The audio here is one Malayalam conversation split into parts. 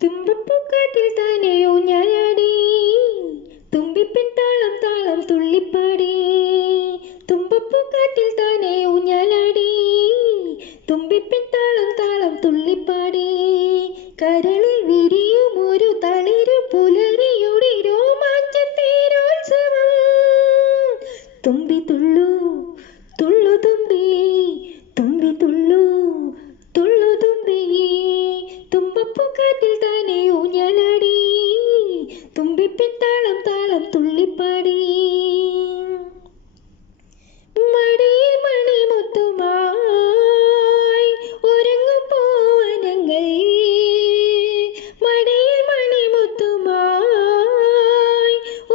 തുമ്പപ്പൂക്കാട്ടിൽ താനെ ഊഞ്ഞാലാടി, തുമ്പിപ്പിൻ താളം താളം തുള്ളിപ്പാടി. തുമ്പപ്പൂക്കാട്ടിൽ താനെ ഊഞ്ഞാലാടി, തുമ്പിപ്പിൻ താളം താളം തുള്ളിപ്പാടി. കരളിൽ വിരിയും ഒരു തളിരു പുലരിയുടെ രോമാഞ്ചത്തേരോത്സവം. തുമ്പി തുള്ളു തുള്ളു തുമ്പി, തുമ്പി തുള്ളു തുള്ളു തുമ്പി. തുമ്പപ്പൂക്കാട്ടിൽ താനെ ഊഞ്ഞാലാടി, തുമ്പിപ്പിൻ താളം താളം തുള്ളിപ്പാടി. മടിയിൽ മണിമുത്തുമായി ഒരുങ്ങും പൂവനങ്ങൾ, മടിയിൽ മണിമുത്തുമായി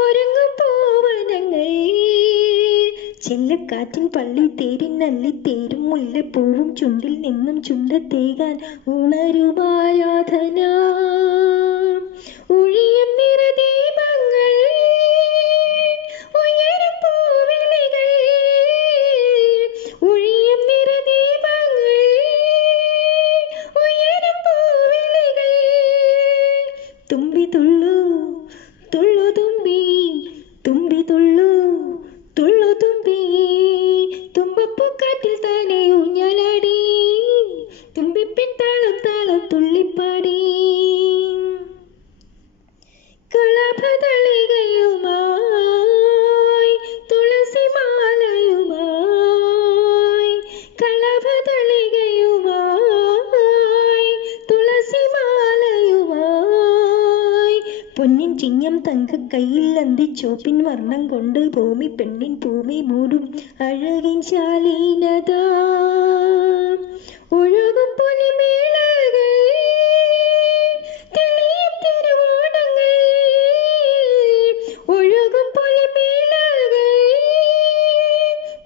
ഒരുങ്ങും പൂവനങ്ങൾ. ചെല്ലക്കാറ്റിൻ പള്ളി തേരിൻ നല്ലിത്തേരും മുല്ലപ്പൂവും ചുണ്ടിൽ നിന്നും ചുണ്ടത്തേകാൻ ഉണരുമാരാധന. ഒഴിയും നിറദീപങ്ങൾ, ഉയരും പൂവിളികൾ, ഒഴിയും നിറദീപങ്ങൾ, ഉയരും പൂവിളികൾ. തുമ്പി തുള്ളു തുള്ളു തുമ്പി, തുമ്പി തുള്ളു തുള്ളു തുമ്പി. തുമ്പപ്പൂക്കാട്ടിൽ താനെ ഊഞ്ഞാലാടി, തുമ്പിപ്പിൻ താളം താളം തുള്ളിപ്പാടി. കളഭതളികയുമായി തുളസിമാലയുമായി, കളഭതളികയുമായി തുളസിമാലയുമായി. പൊന്നിൻ ചിങ്ങം തങ്ക കയ്യിൽ അന്തിച്ചോപ്പിൻ വർണ്ണം കൊണ്ട് ഭൂമി പെണ്ണിൻ ഭൂമി മൂടും അഴകിൻ ശാലീനത. ഒഴുകും പൊലിമേളകൾ, തെളിയും തിരുവോണങ്ങൾ, ഒഴുകും പൊലിമേളകൾ,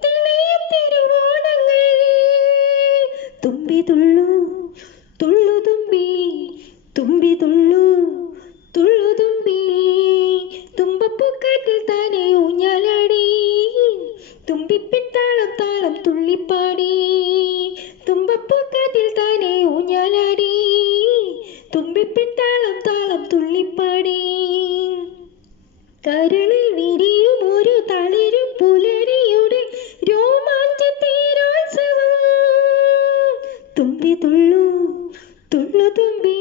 തെളിയും തിരുവോണങ്ങൾ. തുമ്പി തുള്ളു തുള്ളു തുമ്പി, തുമ്പി തുള്ളു തുള്ളു തുമ്പി. തുമ്പപ്പൂക്കാട്ടിൽ താനെ ഊഞ്ഞാലാടി, തുമ്പിപ്പിൻ താളം താളം തുള്ളിപ്പാടി. തുമ്പപ്പൂക്കാട്ടിൽ താനെ ഊഞ്ഞാലാടി, തുമ്പിപ്പിൻ താളം താളം തുള്ളിപ്പാടി. കരളിൽ വിരിയും ഒരു തളിരു പുലരിയുടെ രോമാഞ്ചത്തേരോത്സവം. തുമ്പി തുള്ളു തുള്ളു തുമ്പി.